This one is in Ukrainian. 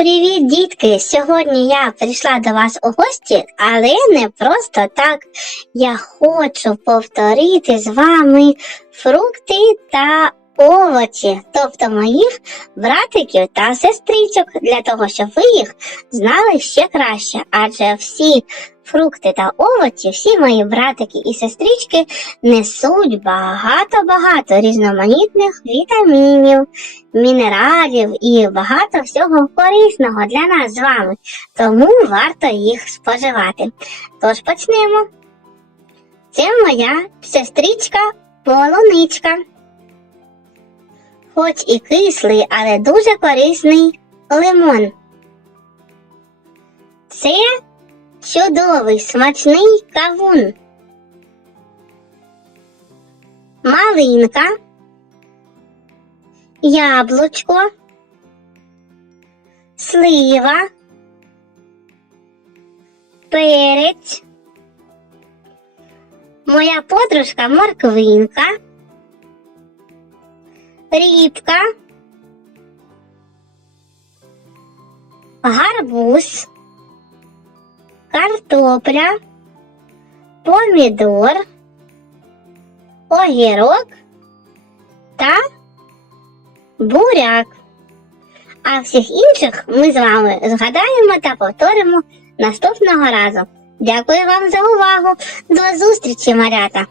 Привіт, дітки! Сьогодні я прийшла до вас у гості, але не просто так. Я хочу повторити з вами фрукти та овочі, тобто моїх братиків та сестричок, для того, щоб ви їх знали ще краще. Адже всі фрукти та овочі, всі мої братики і сестрички несуть багато-багато різноманітних вітамінів мінералів і багато всього корисного для нас з вами, тому варто їх споживати. Тож почнемо. Це моя сестричка полуничка. Хоч і кислий, але дуже корисний лимон. Це чудовий смачний кавун. Малинка яблучко, слива, перець, моя подружка морквинка, рібка, гарбуз, картопля, помідор, огірок та буряк. А всіх інших ми з вами згадаємо та повторимо наступного разу. Дякую вам за увагу. До зустрічі, малята!